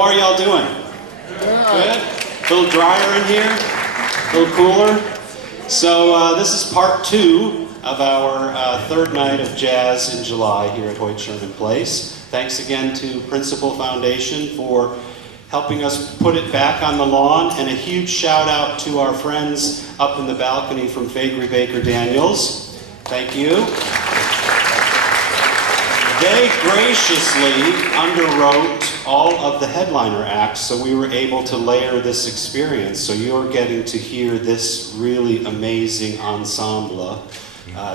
How are y'all doing? Good? A little drier in here? A little cooler? So this is part 2 of our third night of jazz in July here at Hoyt Sherman Place. Thanks again to Principal Foundation for helping us put it back on the lawn, and a huge shout out to our friends up in the balcony from Faegre Baker Daniels. Thank you. They graciously underwrote all of the headliner acts, so we were able to layer this experience. So you're getting to hear this really amazing ensemble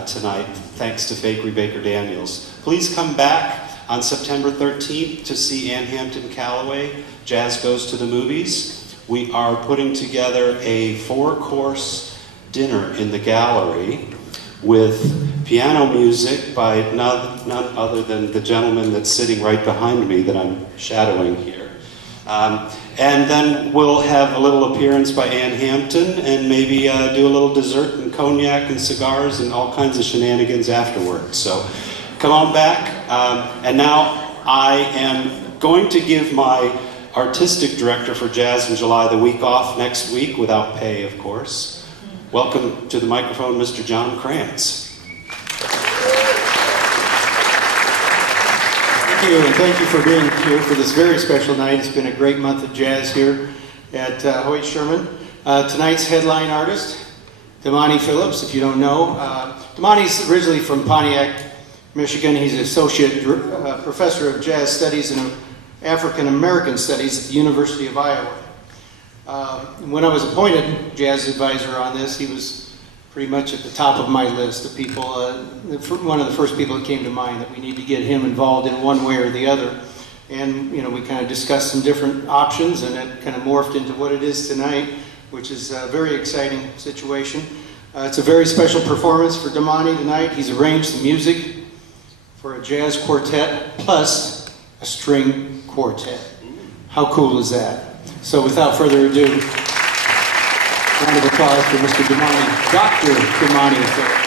tonight, thanks to Faegre Baker Daniels. Please come back on September 13th to see Ann Hampton Callaway, Jazz Goes to the Movies. We are putting together a 4-course dinner in the gallery with piano music by none other than the gentleman that's sitting right behind me that I'm shadowing here. And then we'll have a little appearance by Ann Hampton and maybe do a little dessert and cognac and cigars and all kinds of shenanigans afterwards. So come on back. And now I am going to give my artistic director for Jazz in July the week off next week, without pay, of course. Welcome to the microphone, Mr. John Krantz. Thank you, and thank you for being here for this very special night. It's been a great month of jazz here at Hoyt Sherman. Tonight's headline artist, Damani Phillips, if you don't know. Damani's originally from Pontiac, Michigan. He's an associate professor of jazz studies and African American studies at the University of Iowa. When I was appointed jazz advisor on this, he was pretty much at the top of my list of people, one of the first people that came to mind that we need to get him involved in one way or the other. And you know, we kind of discussed some different options, and it kind of morphed into what it is tonight, which is a very exciting situation. It's a very special performance for Damani tonight. He's arranged the music for a jazz quartet plus a string quartet. How cool is that? So without further ado, round of applause for Mr. Damani, Dr. Damani Phillips.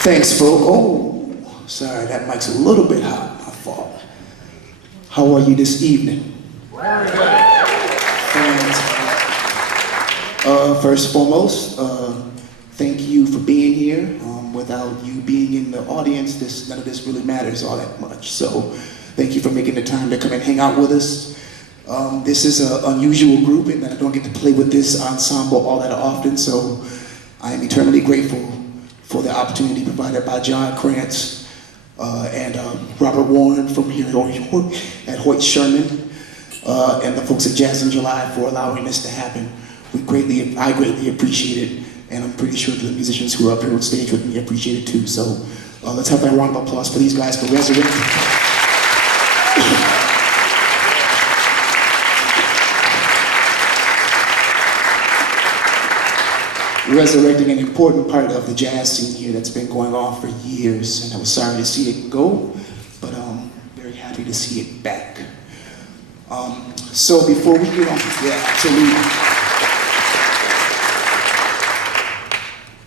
Thanks, folk. Oh, sorry, that mic's a little bit hot. My fault. How are you this evening? First and foremost, thank you for being here. Without you being in the audience, none of this really matters all that much. So thank you for making the time to come and hang out with us. This is an unusual group in that I don't get to play with this ensemble all that often, so I am eternally grateful for the opportunity provided by John Krantz and Robert Warren from here at Hoyt Sherman, and the folks at Jazz in July for allowing this to happen. I greatly appreciate it, and I'm pretty sure the musicians who are up here on stage with me appreciate it too. So let's have a round of applause for these guys for resurrecting an important part of the jazz scene here that's been going on for years, and I was sorry to see it go, but I'm very happy to see it back. So before we get on, yeah, absolutely.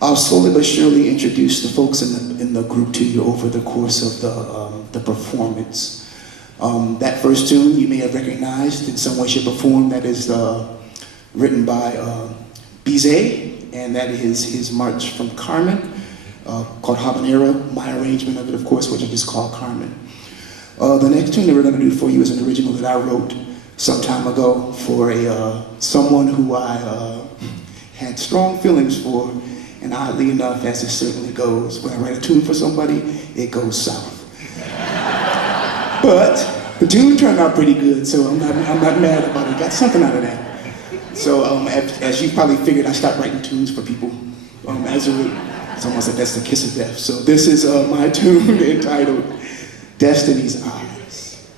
I'll slowly but surely introduce the folks in the group to you over the course of the performance. That first tune you may have recognized in some way, shape, or form. That is written by DRUMS.A, and that is his march from Carmen, called Habanera. My arrangement of it, of course, which I just call Carmen. The next tune that we're going to do for you is an original that I wrote some time ago for someone who I had strong feelings for. And oddly enough, as it certainly goes, when I write a tune for somebody, it goes south. But the tune turned out pretty good, so I'm not mad about it. Got something out of that. So as you probably figured, I stopped writing tunes for people. It's almost like that's the kiss of death. So this is my tune entitled Destiny's Eyes.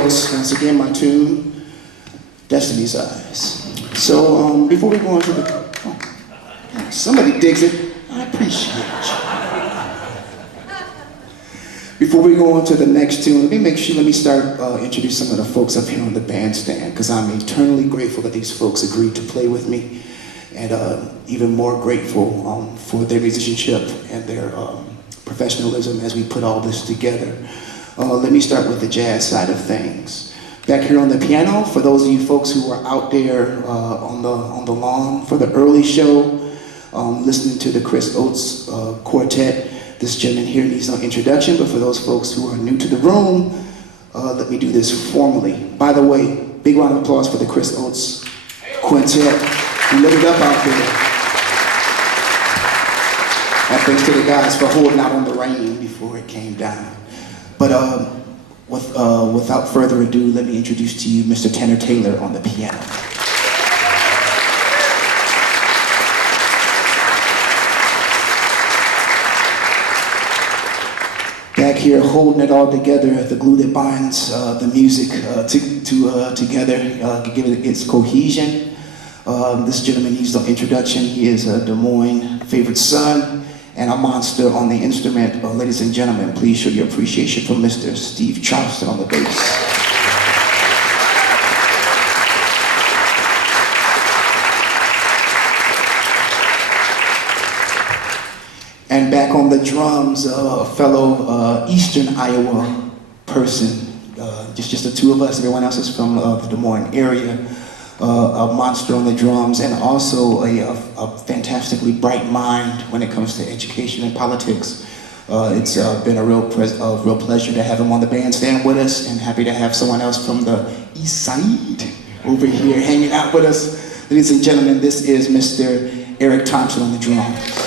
folks. Once again, my tune, Destiny's Eyes. So before we go into the, somebody digs it, I appreciate you. Before we go on to the next tune, let me start introduce some of the folks up here on the bandstand, because I'm eternally grateful that these folks agreed to play with me, and even more grateful for their musicianship and their professionalism as we put all this together. Let me start with the jazz side of things. Back here on the piano, for those of you folks who are out there on the lawn for the early show, listening to the Chris Oates quartet, this gentleman here needs no introduction, but for those folks who are new to the room, let me do this formally. By the way, big round of applause for the Chris Oates quintet who lit it up out there. And thanks to the guys for holding out on the rain before it came down. But without further ado, let me introduce to you Mr. Tanner Taylor on the piano. Back here, holding it all together, the glue that binds the music together, give it its cohesion. This gentleman needs no introduction. He is a Des Moines favorite son and a monster on the instrument. Ladies and gentlemen, please show your appreciation for Mr. Steve Charleston on the bass. And back on the drums, a fellow Eastern Iowa person, just the two of us. Everyone else is from the Des Moines area. A monster on the drums, and also a fantastically bright mind when it comes to education and politics. It's been a real pleasure to have him on the bandstand with us, and happy to have someone else from the East Side over here hanging out with us. Ladies and gentlemen, this is Mr. Eric Thompson on the drums.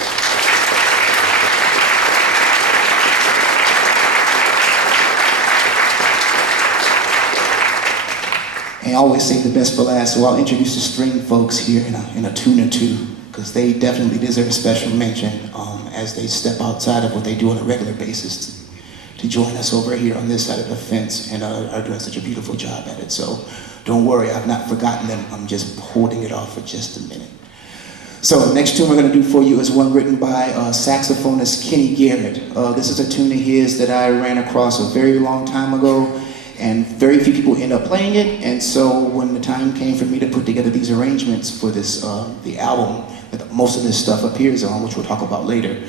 I always save the best for last, so I'll introduce the string folks here in a tune or two, because they definitely deserve a special mention as they step outside of what they do on a regular basis to join us over here on this side of the fence, and are doing such a beautiful job at it. So don't worry, I've not forgotten them. I'm just holding it off for just a minute. So the next tune we're going to do for you is one written by saxophonist Kenny Garrett. This is a tune of his that I ran across a very long time ago, and very few people end up playing it. And so when the time came for me to put together these arrangements for this, the album that most of this stuff appears on, which we'll talk about later,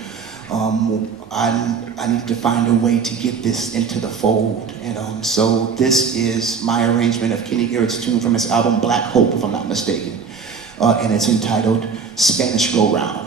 I needed to find a way to get this into the fold. And so this is my arrangement of Kenny Garrett's tune from his album Black Hope, if I'm not mistaken. And it's entitled Spanish Go Round.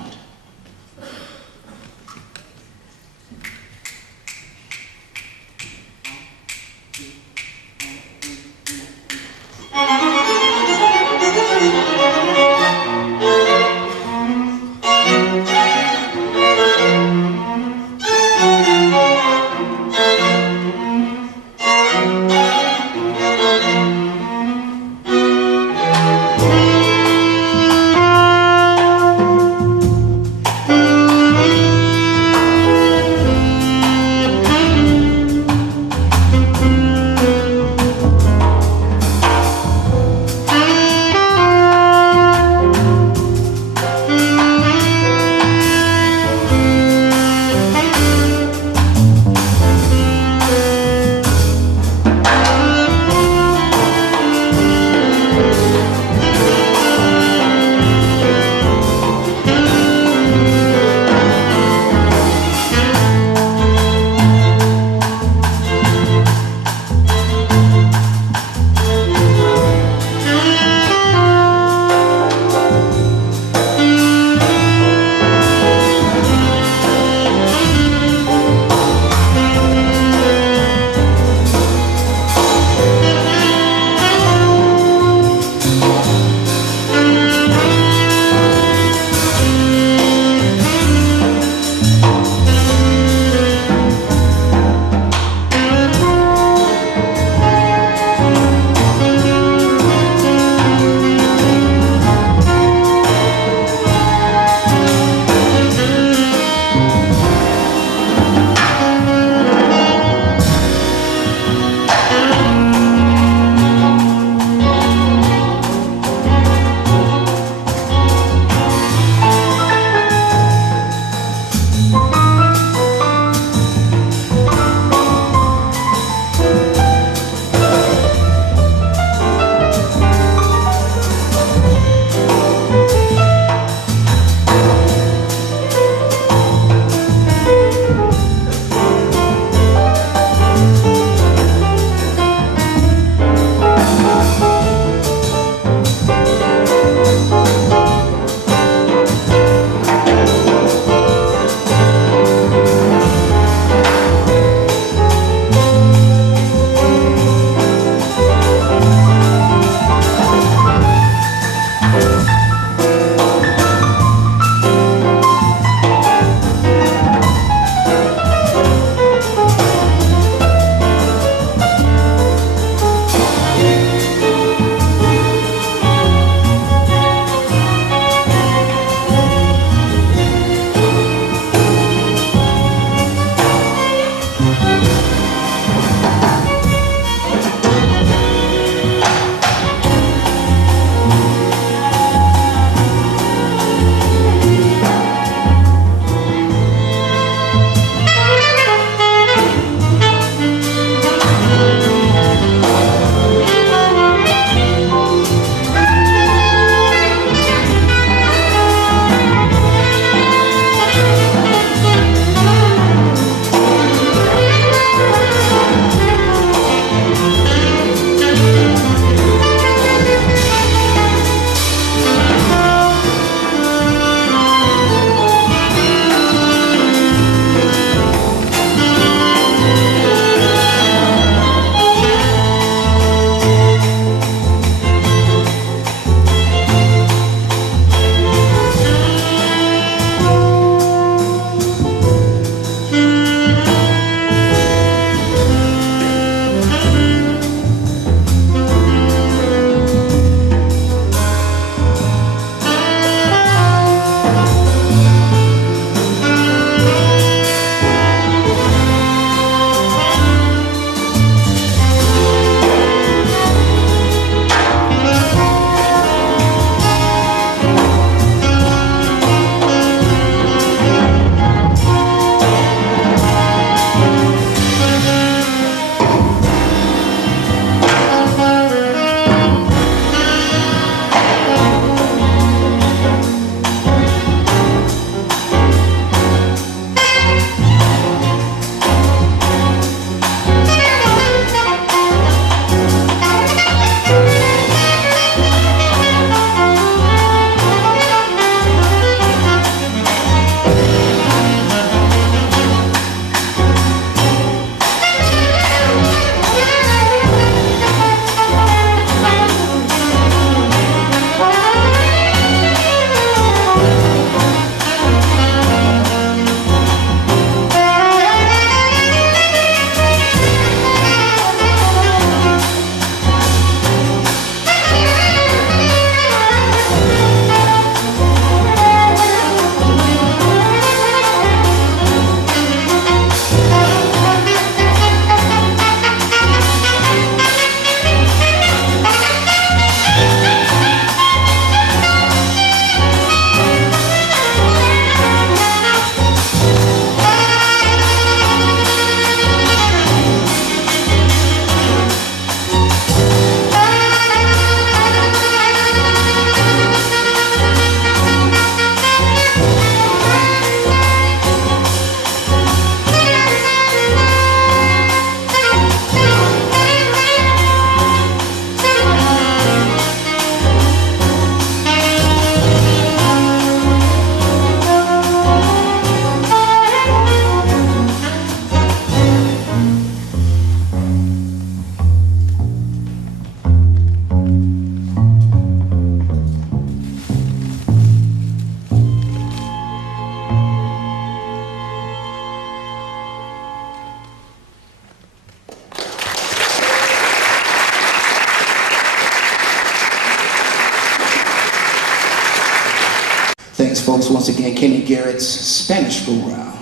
once again Kenny Garrett's Spanish Go Round.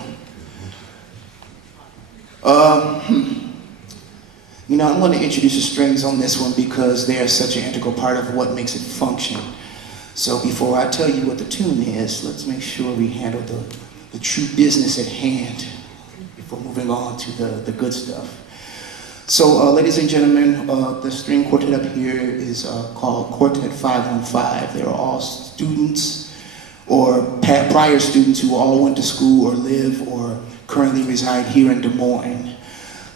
You know, I'm going to introduce the strings on this one because they are such an integral part of what makes it function. So before I tell you what the tune is, let's make sure we handle the true business at hand before moving on to the good stuff. So ladies and gentlemen, the string quartet up here is called Quartet 515. They are all students or prior students who all went to school or live or currently reside here in Des Moines.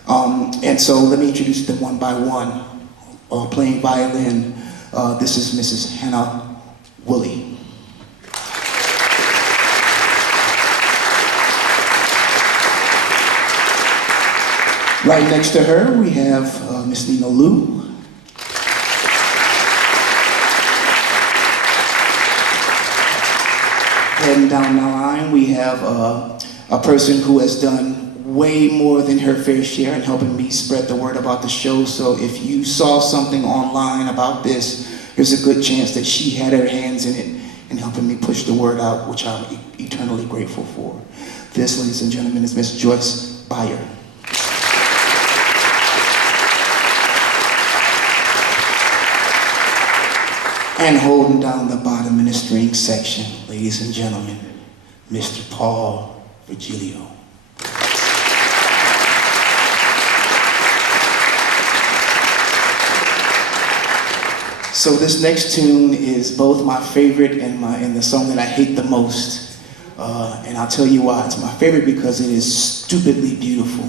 And so let me introduce them one by one. Playing violin, this is Mrs. Hannah Woolley. Right next to her, we have Miss Nina Lou. Heading down the line, we have a person who has done way more than her fair share in helping me spread the word about the show. So if you saw something online about this, there's a good chance that she had her hands in it and helping me push the word out, which I'm eternally grateful for. This, ladies and gentlemen, is Miss Joyce Byer. And holding down the bottom in the string section, ladies and gentlemen, Mr. Paul Virgilio. So this next tune is both my favorite and the song that I hate the most. And I'll tell you why. It's my favorite because it is stupidly beautiful.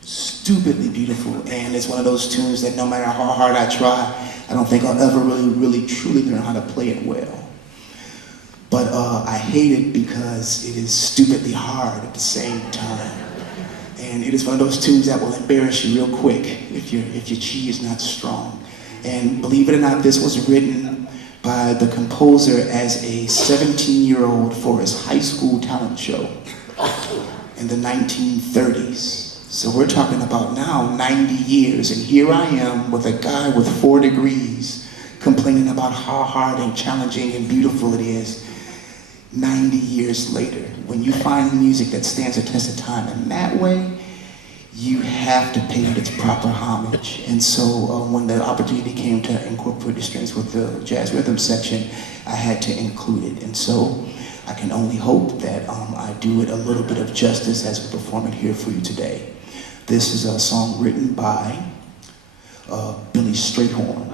Stupidly beautiful. And it's one of those tunes that no matter how hard I try, I don't think I'll ever really, truly learn how to play it well. But I hate it because it is stupidly hard at the same time. And it is one of those tunes that will embarrass you real quick if your chi is not strong. And believe it or not, this was written by the composer as a 17-year-old for his high school talent show in the 1930s. So we're talking about now 90 years, and here I am with a guy with 4 degrees complaining about how hard and challenging and beautiful it is 90 years later. When you find music that stands the test of time in that way, you have to pay it its proper homage. And so when the opportunity came to incorporate the strings with the jazz rhythm section, I had to include it. And so I can only hope that I do it a little bit of justice as we perform it here for you today. This is a song written by Billy Strayhorn,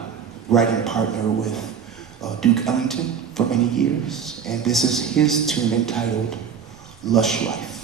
writing partner with Duke Ellington for many years. And this is his tune entitled Lush Life.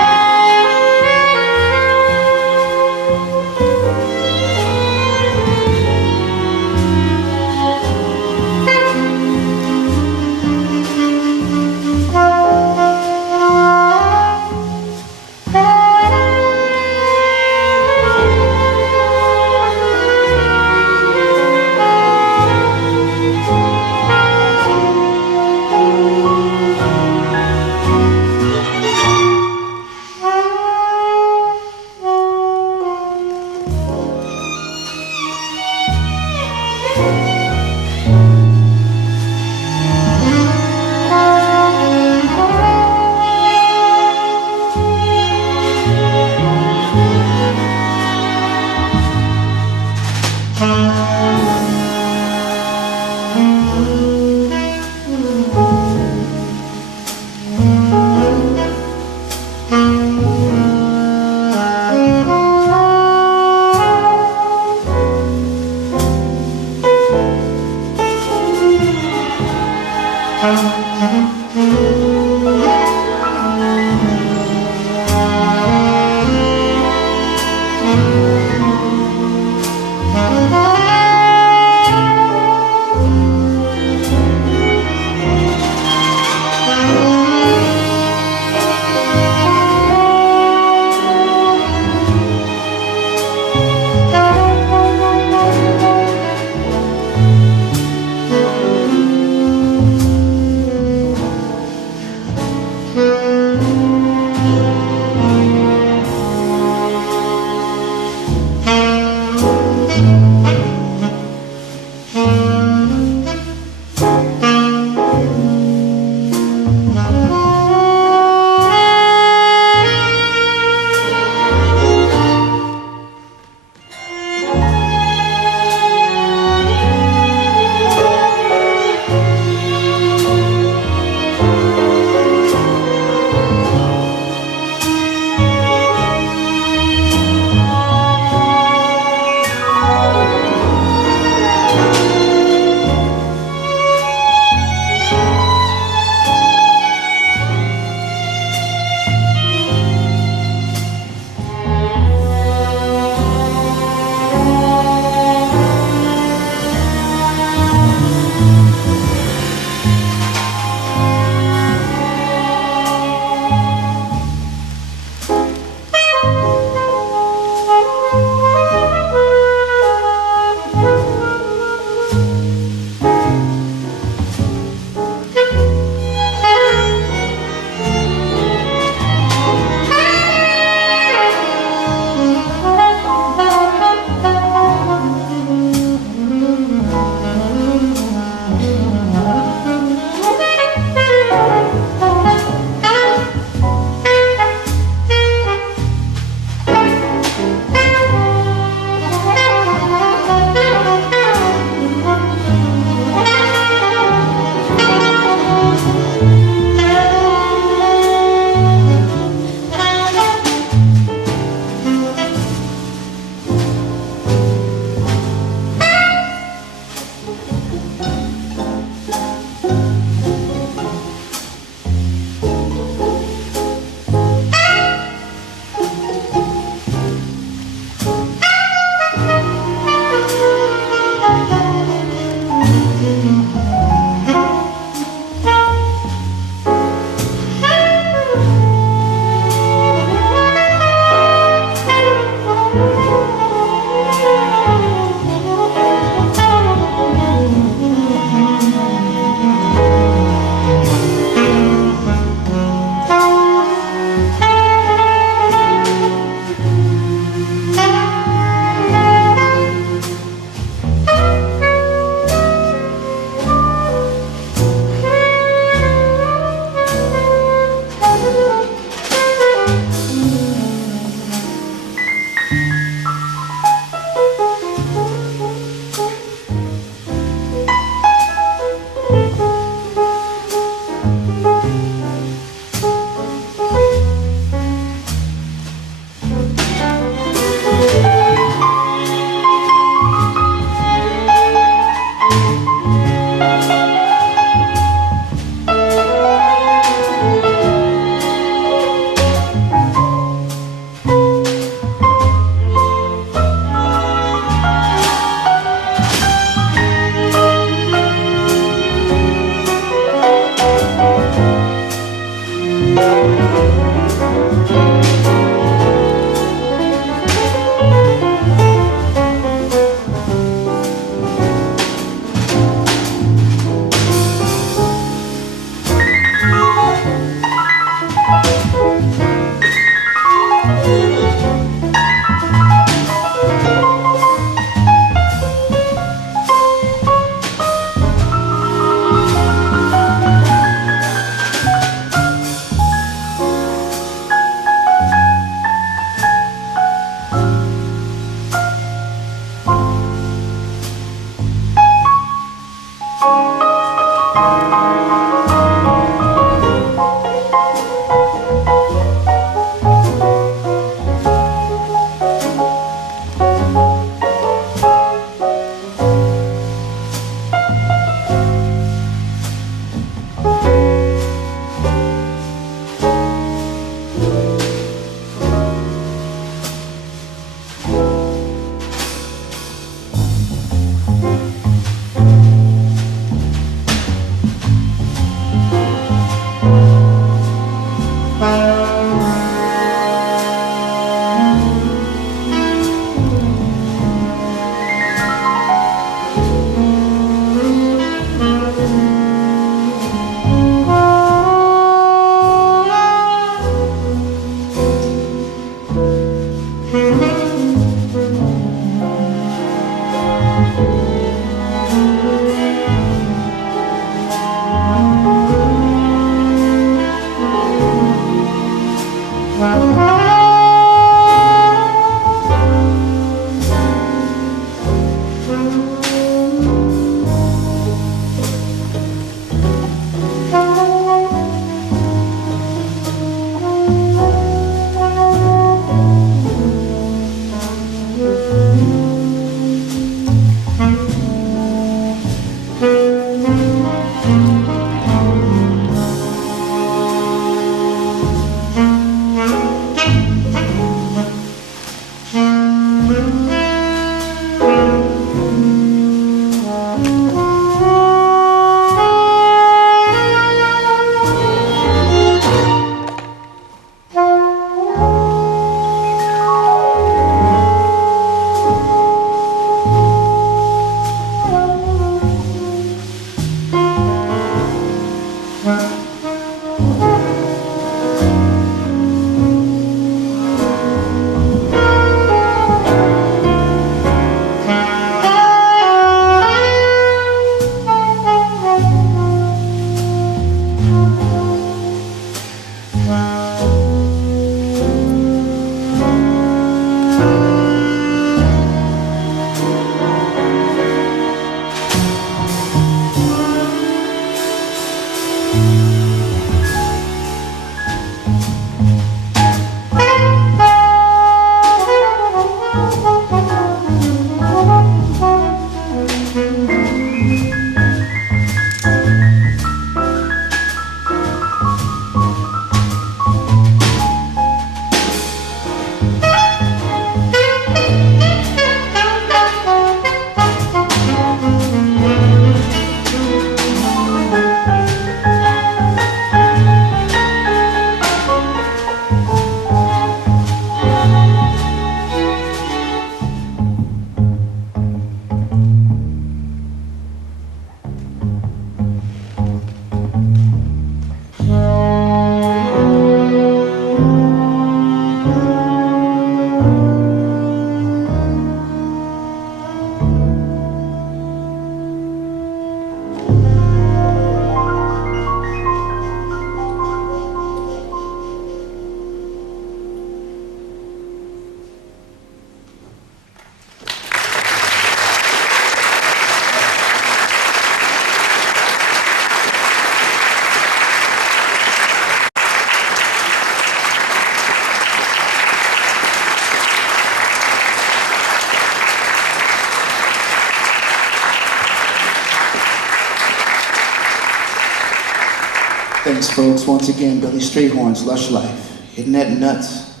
Thanks, folks. Once again, Billy Strayhorn's Lush Life. Isn't that nuts?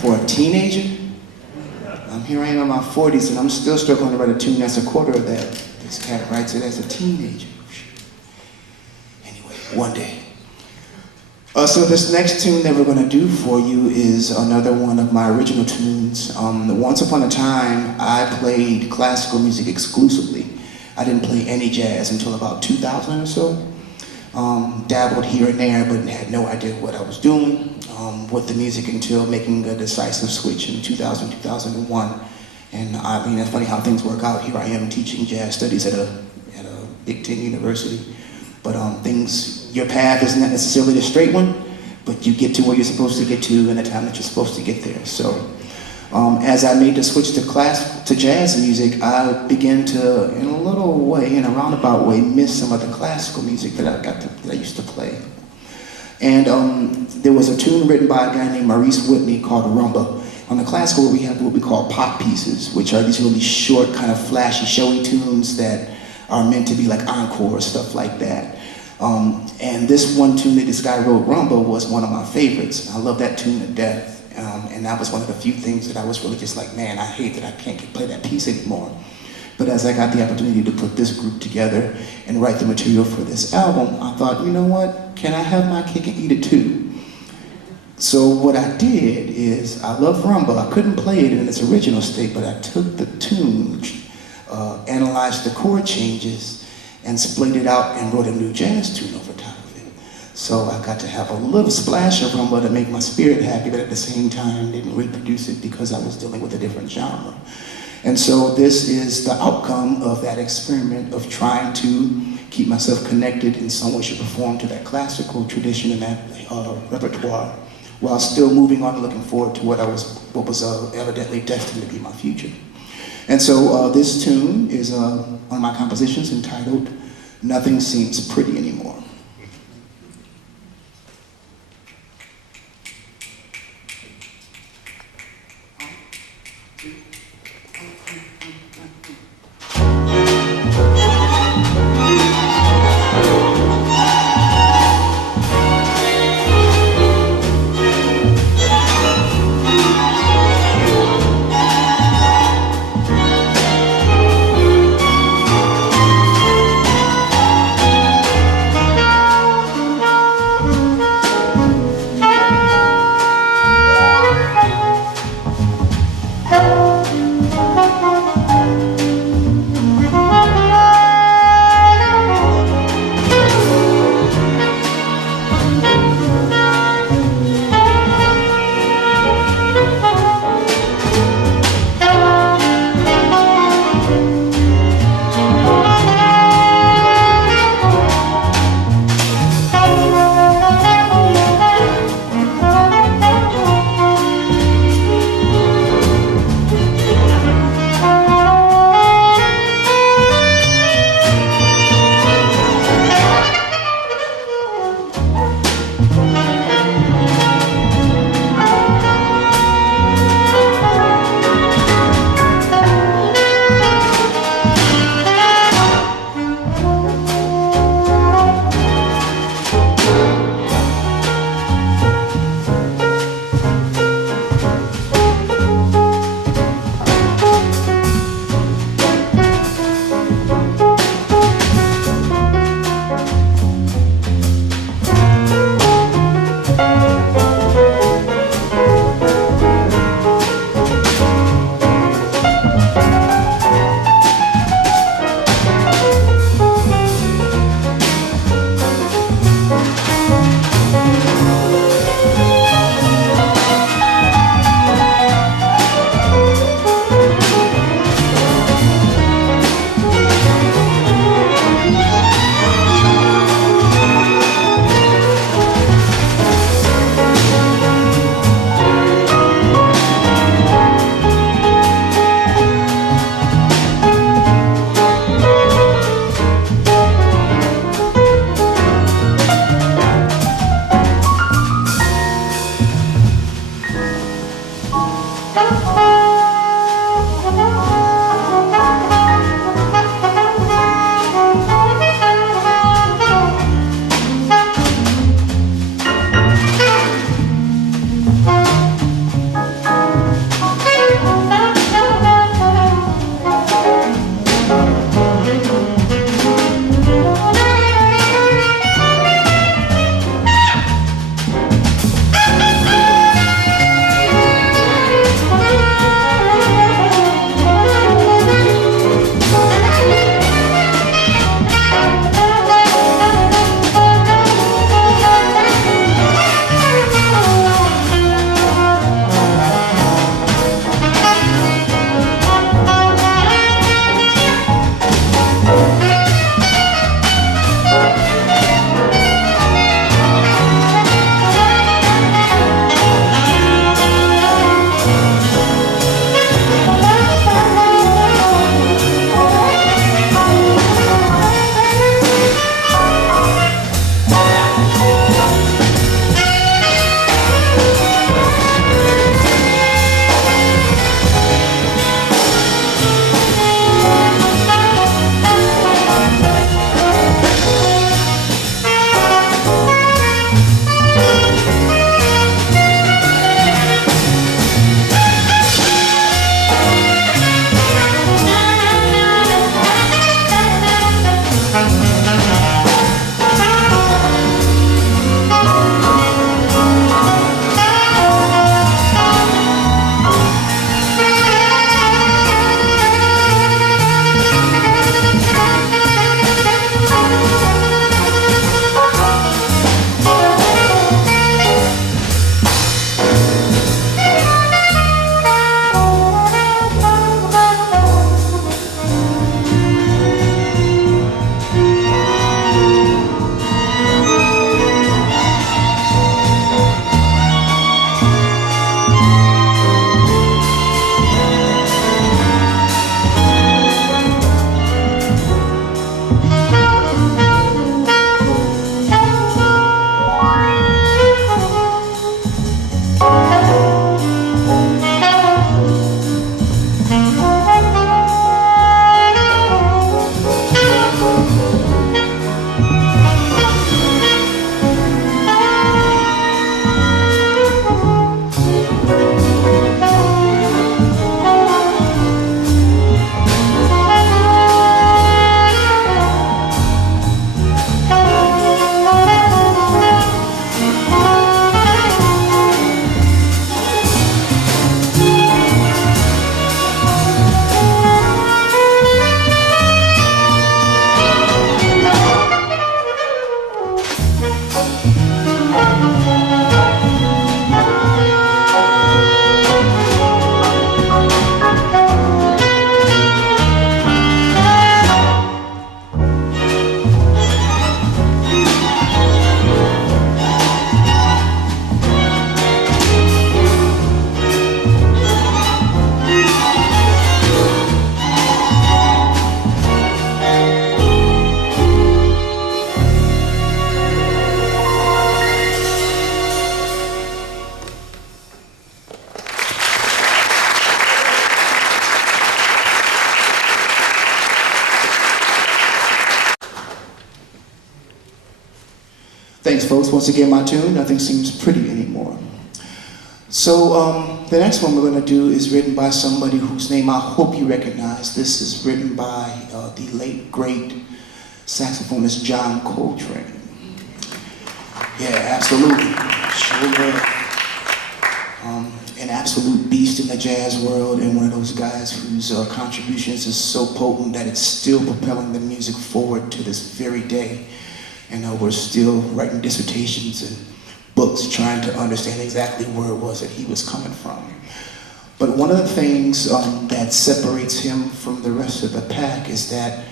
For a teenager? Here I am in my 40s and I'm still struggling to write a tune that's a quarter of that. This cat writes it as a teenager. Anyway, one day. So this next tune that we're going to do for you is another one of my original tunes. Once upon a time, I played classical music exclusively. I didn't play any jazz until about 2000 or so. Dabbled here and there, but had no idea what I was doing with the music until making a decisive switch in 2000, 2001. And I mean, it's funny how things work out. Here I am teaching jazz studies at a Big Ten university. But your path isn't necessarily the straight one, but you get to where you're supposed to get to in the time that you're supposed to get there. So as I made the switch to jazz music, I began to, in a little way, in a roundabout way, miss some of the classical music that I used to play. And there was a tune written by a guy named Maurice Whitney called Rumba. On the classical, we have what we call pop pieces, which are these really short, kind of flashy, showy tunes that are meant to be like encore, stuff like that. And this one tune that this guy wrote, Rumba, was one of my favorites. I love that tune to death. And that was one of the few things that I was really just like, man, I hate that I can't play that piece anymore. But as I got the opportunity to put this group together and write the material for this album, I thought, you know what, can I have my cake and eat it too? So what I did is, I love Rumba. I couldn't play it in its original state, but I took the tune, analyzed the chord changes, and split it out and wrote a new jazz tune over top of it. So I got to have a little splash of Rumba to make my spirit happy, but at the same time didn't reproduce it because I was dealing with a different genre. And so this is the outcome of that experiment of trying to keep myself connected in some way, shape, or form to that classical tradition and that repertoire, while still moving on and looking forward to what was evidently destined to be my future. And so this tune is one of my compositions entitled Nothing Seems Pretty Anymore. folks, once again, my tune, Nothing Seems Pretty Anymore. So the next one we're going to do is written by somebody whose name I hope you recognize. This is written by the late, great saxophonist John Coltrane. Yeah, absolutely. Sure. An absolute beast in the jazz world, and one of those guys whose contributions is so potent that it's still propelling the music forward to this very day. And we're still writing dissertations and books trying to understand exactly where it was that he was coming from. But one of the things that separates him from the rest of the pack is that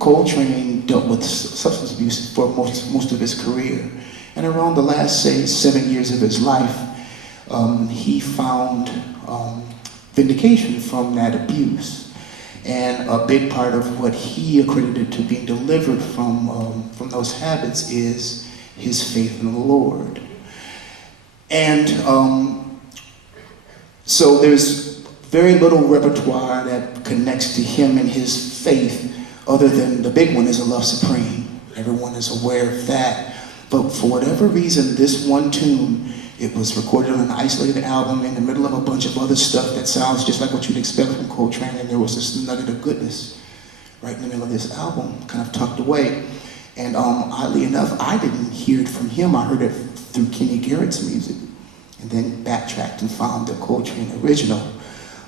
Coltrane dealt with substance abuse for most of his career. And around the last, say, 7 years of his life, he found vindication from that abuse. And a big part of what he accredited to being delivered from those habits is his faith in the Lord. And so there's very little repertoire that connects to him and his faith, other than the big one is A Love Supreme. Everyone is aware of that. But for whatever reason, this one tune, it was recorded on an isolated album in the middle of a bunch of other stuff that sounds just like what you'd expect from Coltrane, and there was this nugget of goodness right in the middle of this album, kind of tucked away. And oddly enough, I didn't hear it from him. I heard it through Kenny Garrett's music, and then backtracked and found the Coltrane original.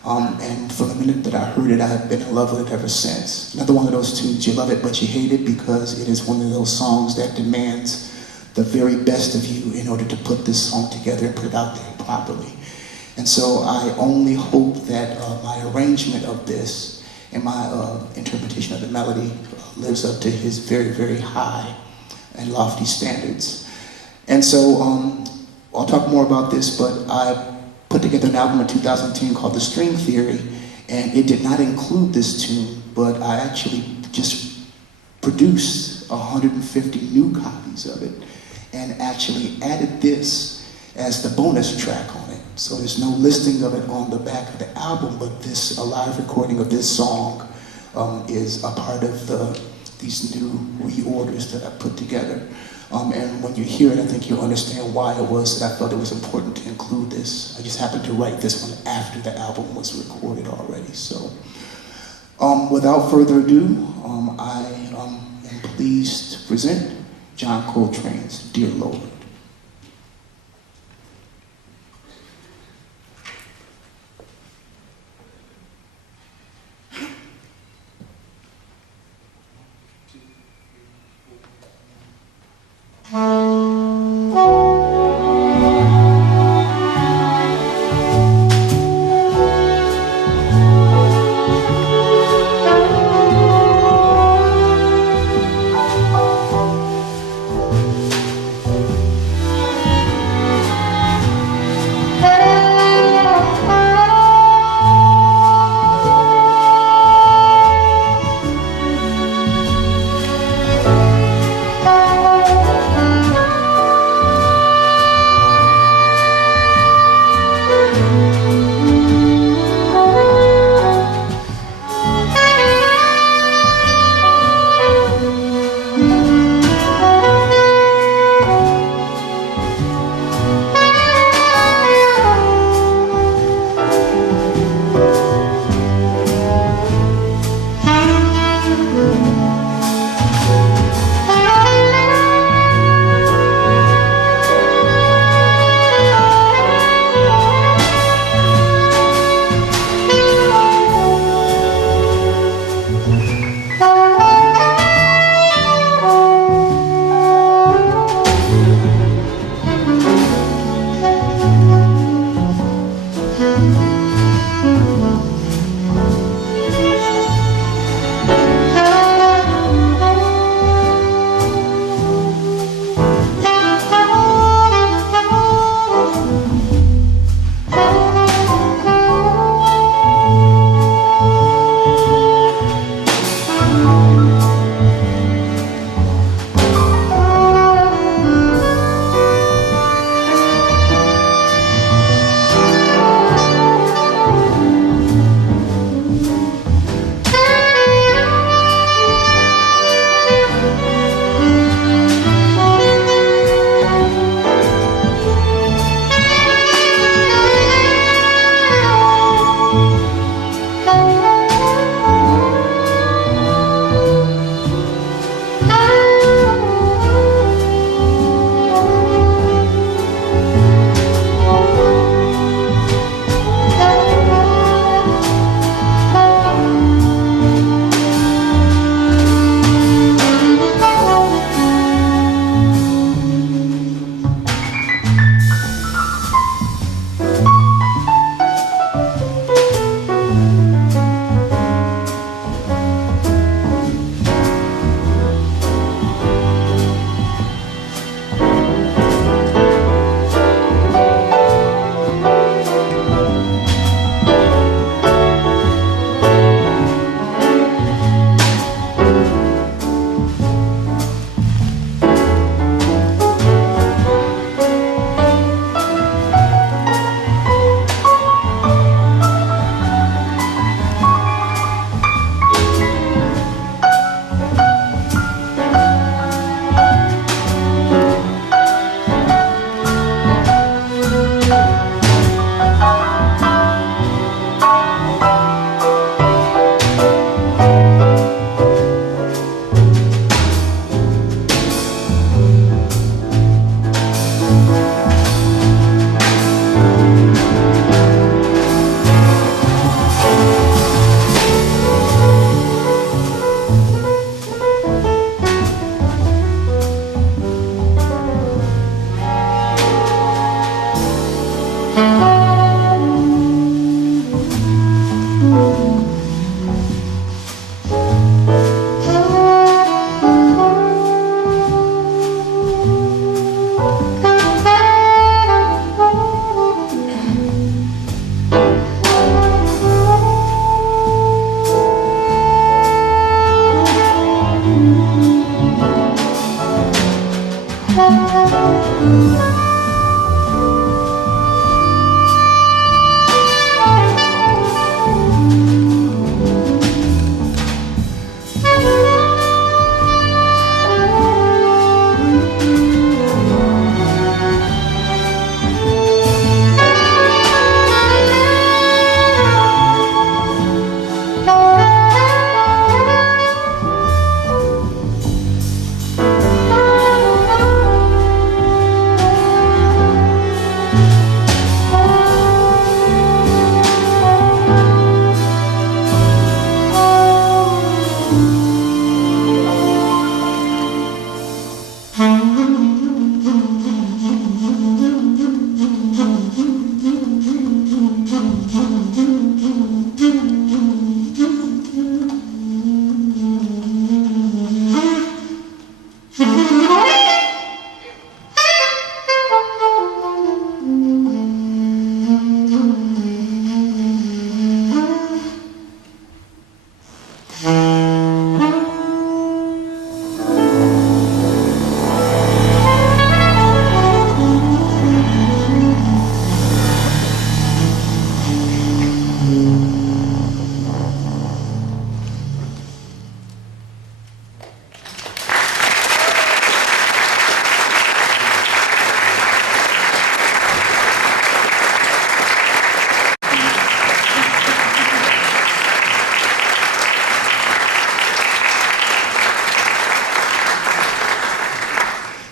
And from the minute that I heard it, I've been in love with it ever since. Another one of those tunes, you love it but you hate it, because it is one of those songs that demands the very best of you in order to put this song together and put it out there properly. And so I only hope that my arrangement of this and my interpretation of the melody lives up to his very, very high and lofty standards. And so I'll talk more about this, but I put together an album in 2010 called The String Theory, and it did not include this tune, but I actually just produced 150 new copies of it and actually added this as the bonus track on it. So there's no listing of it on the back of the album, but this, a live recording of this song is a part of these new reorders that I put together. And when you hear it, I think you'll understand why it was that I felt it was important to include this. I just happened to write this one after the album was recorded already. So without further ado, I am pleased to present John Coltrane's Dear Lord.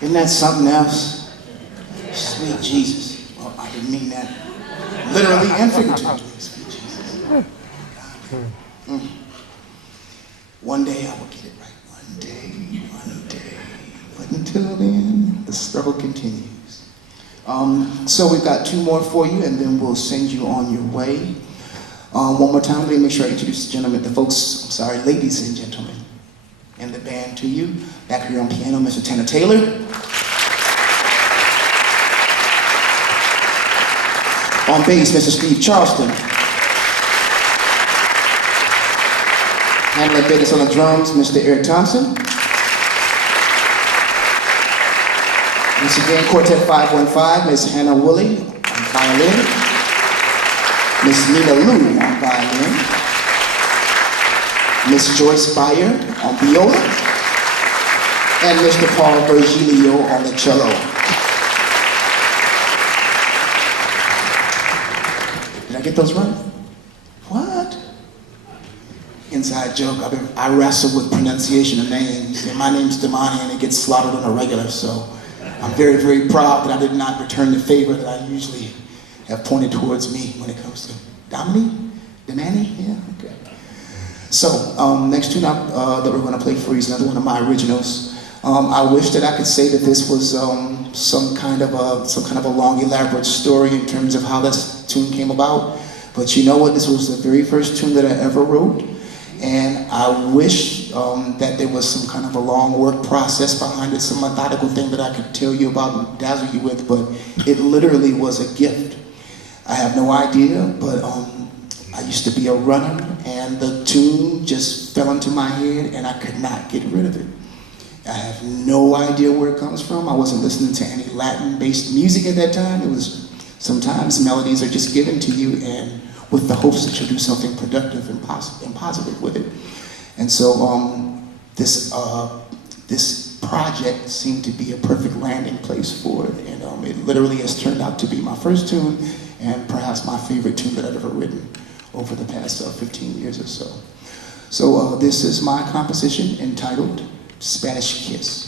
Isn't that something else? Sweet Jesus. Well, I didn't mean that literally and figuratively. Sweet Jesus. One day I will get it right. One day. But until then, the struggle continues. So we've got 2 more for you, and then we'll send you on your way. One more time, let me make sure I introduce the gentlemen, ladies and gentlemen, and the band to you. Back here on piano, Mr. Tanner Taylor. On bass, Mr. Steve Charleston. Handling business on the drums, Mr. Eric Thompson. Once again, Quartet 515, Ms. Hannah Woolley on violin. Ms. Nina Lou on violin. Ms. Joyce Byer on viola. And Mr. Paul Virgilio on the cello. Did I get those right? What? Inside joke, I wrestle with pronunciation of names, and my name's Damani, and it gets slaughtered on a regular, so I'm very, very proud that I did not return the favor that I usually have pointed towards me when it comes to Damani? Yeah, okay. So, next tune that we're going to play for you is another one of my originals. I wish that I could say that this was some kind of a long, elaborate story in terms of how this tune came about. But you know what? This was the very first tune that I ever wrote, and I wish that there was some kind of a long work process behind it, some methodical thing that I could tell you about and dazzle you with. But it literally was a gift. I have no idea, but I used to be a runner, and the tune just fell into my head, and I could not get rid of it. I have no idea where it comes from. I wasn't listening to any Latin-based music at that time. It was sometimes melodies are just given to you, and with the hopes that you'll do something productive and positive with it. And so this project seemed to be a perfect landing place for it, and it literally has turned out to be my first tune, and perhaps my favorite tune that I've ever written over the past 15 years or so. So this is my composition entitled Spanish Kiss.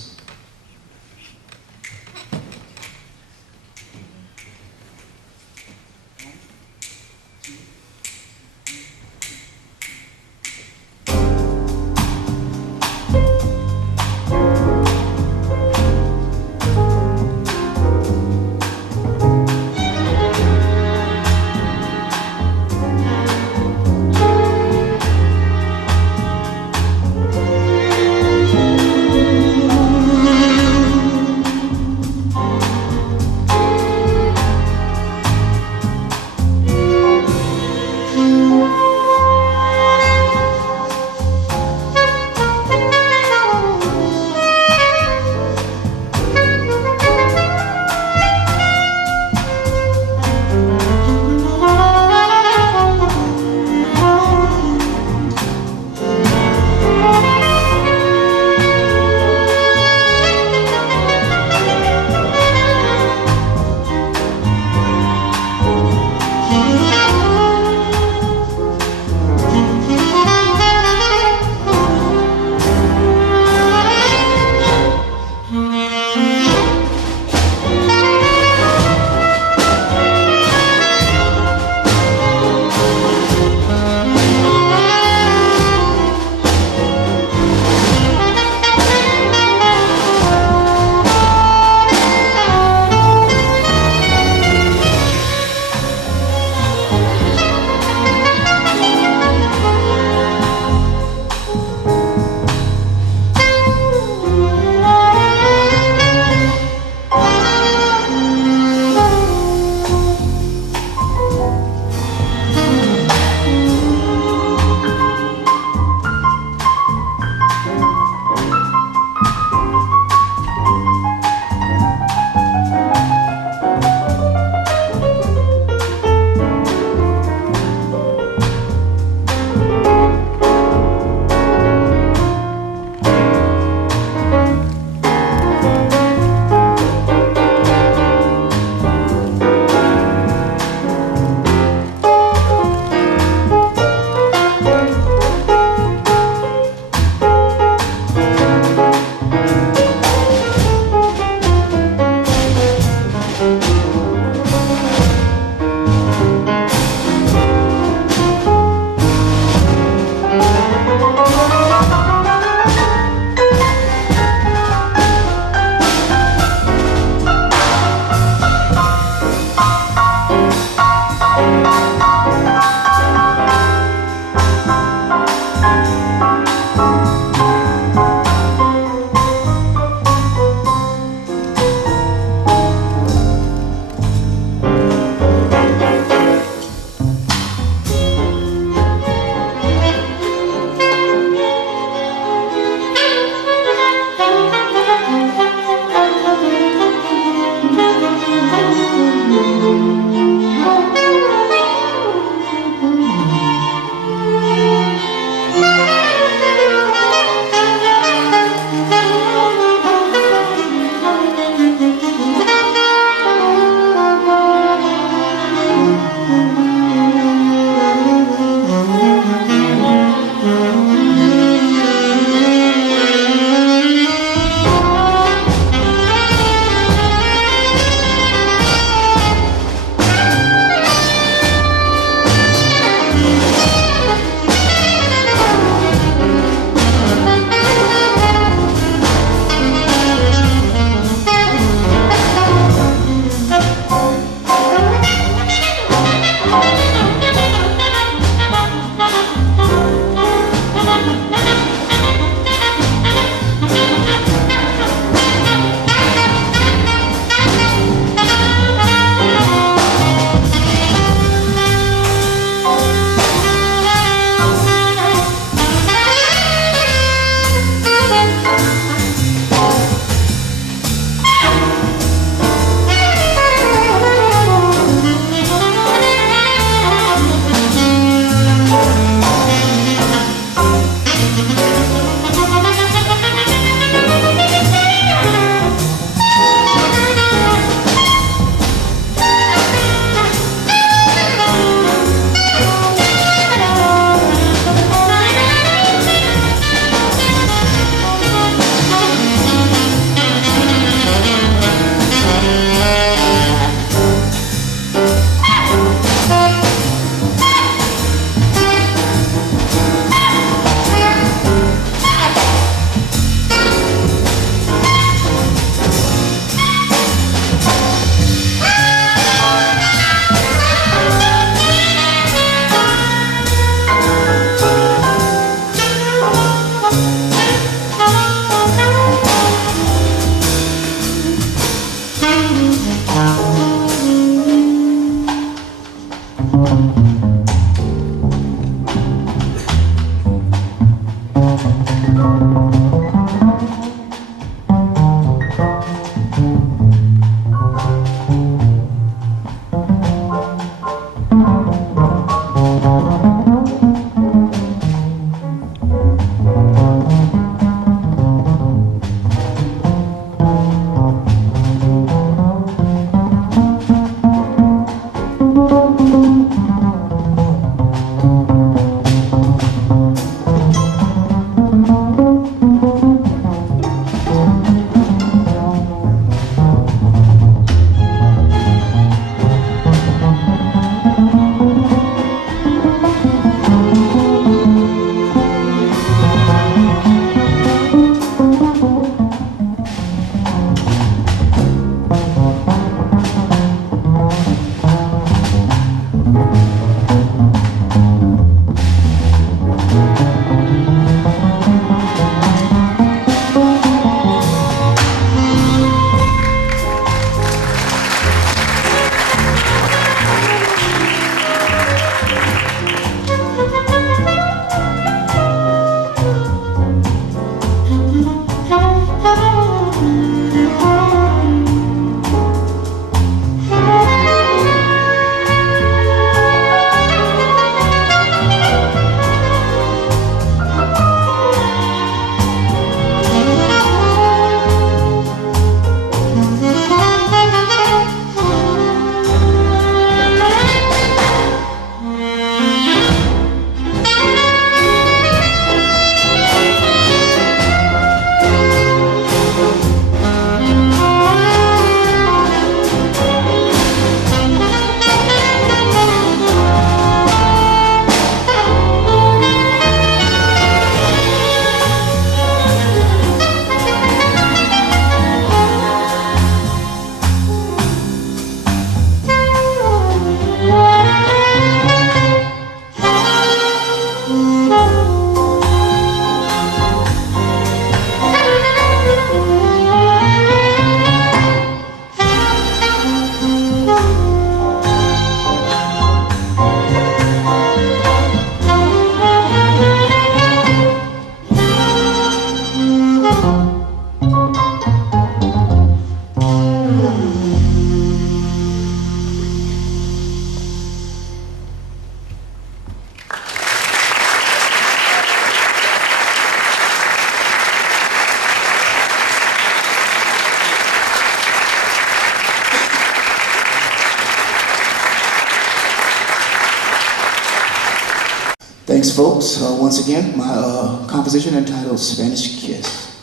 Thanks, folks. Once again, my composition entitled Spanish Kiss.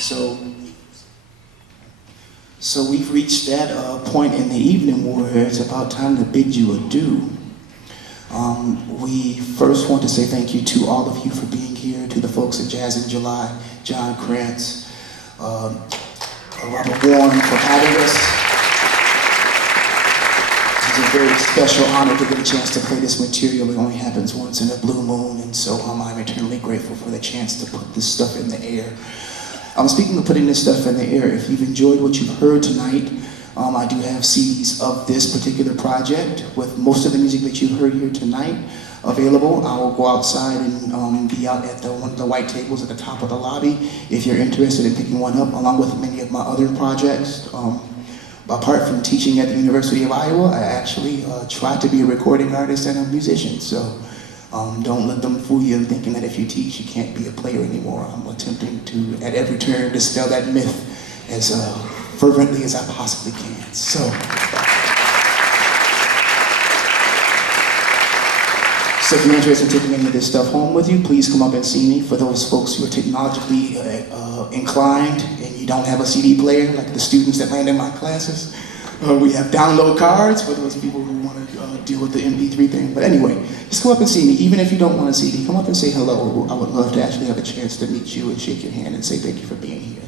So we've reached that point in the evening where it's about time to bid you adieu. We first want to say thank you to all of you for being here, to the folks at Jazz in July, John Krantz, Robert Warren for having us. It's a very special honor to get a chance to play this material. It only happens once in a blue moon, and so I'm eternally grateful for the chance to put this stuff in the air. Speaking of putting this stuff in the air, if you've enjoyed what you've heard tonight, I do have CDs of this particular project with most of the music that you've heard here tonight available. I will go outside and be out at one of the white tables at the top of the lobby if you're interested in picking one up, along with many of my other projects. Apart from teaching at the University of Iowa, I actually try to be a recording artist and a musician. So don't let them fool you in thinking that if you teach, you can't be a player anymore. I'm attempting to, at every turn, dispel that myth as fervently as I possibly can. So if you're interested in taking any of this stuff home with you, please come up and see me. For those folks who are technologically inclined and you don't have a CD player, like the students that land in my classes, we have download cards for those people who want to deal with the MP3 thing. But anyway, just come up and see me. Even if you don't want a CD, come up and say hello. I would love to actually have a chance to meet you and shake your hand and say thank you for being here.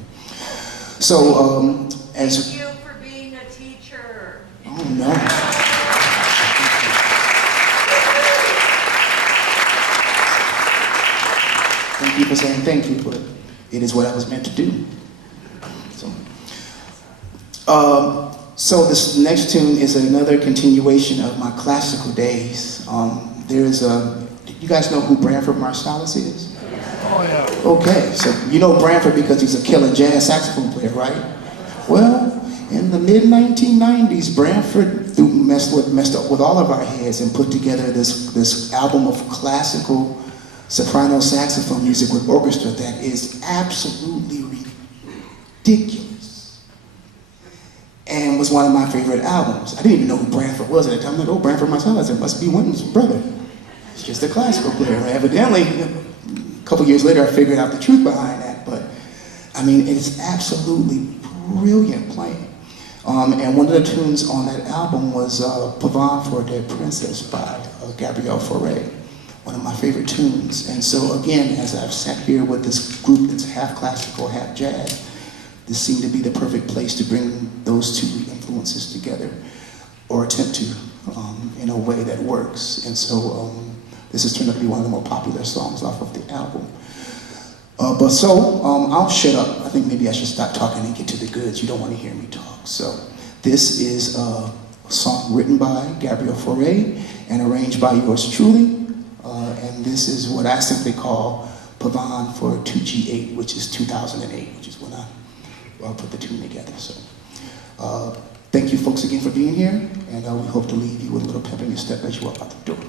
So, Thank you for being a teacher. Oh, no. Thank you for saying thank you, but it is what I was meant to do. So this next tune is another continuation of my classical days. You guys know who Branford Marsalis is? Oh, yeah. Okay, so you know Branford because he's a killer jazz saxophone player, right? Well, in the mid-1990s, Branford messed up with all of our heads and put together this album of classical soprano saxophone music with orchestra that is absolutely ridiculous and was one of my favorite albums. I didn't even know who Branford was at the time. I'm like, oh, Branford Marsalis, it must be Wynton's brother. It's just a classical player. Evidently, a couple years later, I figured out the truth behind that, but I mean, it's absolutely brilliant playing. And one of the tunes on that album was Pavane for a Dead Princess by Gabrielle Fauré, one of my favorite tunes. And so again, as I've sat here with this group that's half classical, half jazz, this seemed to be the perfect place to bring those two influences together, or attempt to, in a way that works. And so this has turned out to be one of the more popular songs off of the album. I'll shut up. I think maybe I should stop talking and get to the goods. You don't want to hear me talk. So this is a song written by Gabrielle Fauré and arranged by yours truly. And this is what I simply call Pavane for 2G8, which is 2008, which is when I put the tune together. So thank you folks again for being here, and we hope to leave you with a little pep in your step as you walk out the door.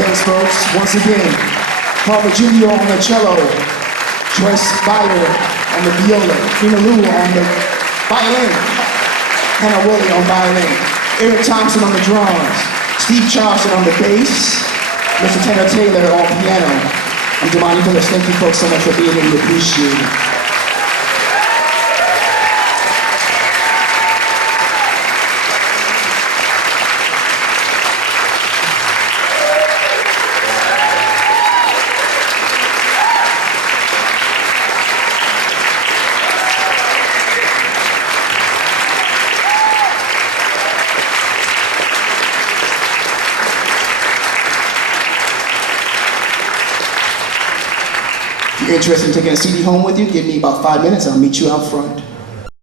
Thanks, folks. Once again, Harvard Jr. on the cello, Joyce Byer on the viola, Trina Lou on the violin, Hannah Woolley on violin, Eric Thompson on the drums, Steve Charlson on the bass, Mr. Tenor Taylor on piano. I'm Damani Phillips. Thank you folks so much for being here. We appreciate it. If you're interested in taking a CD home with you, give me about 5 minutes. I'll meet you out front.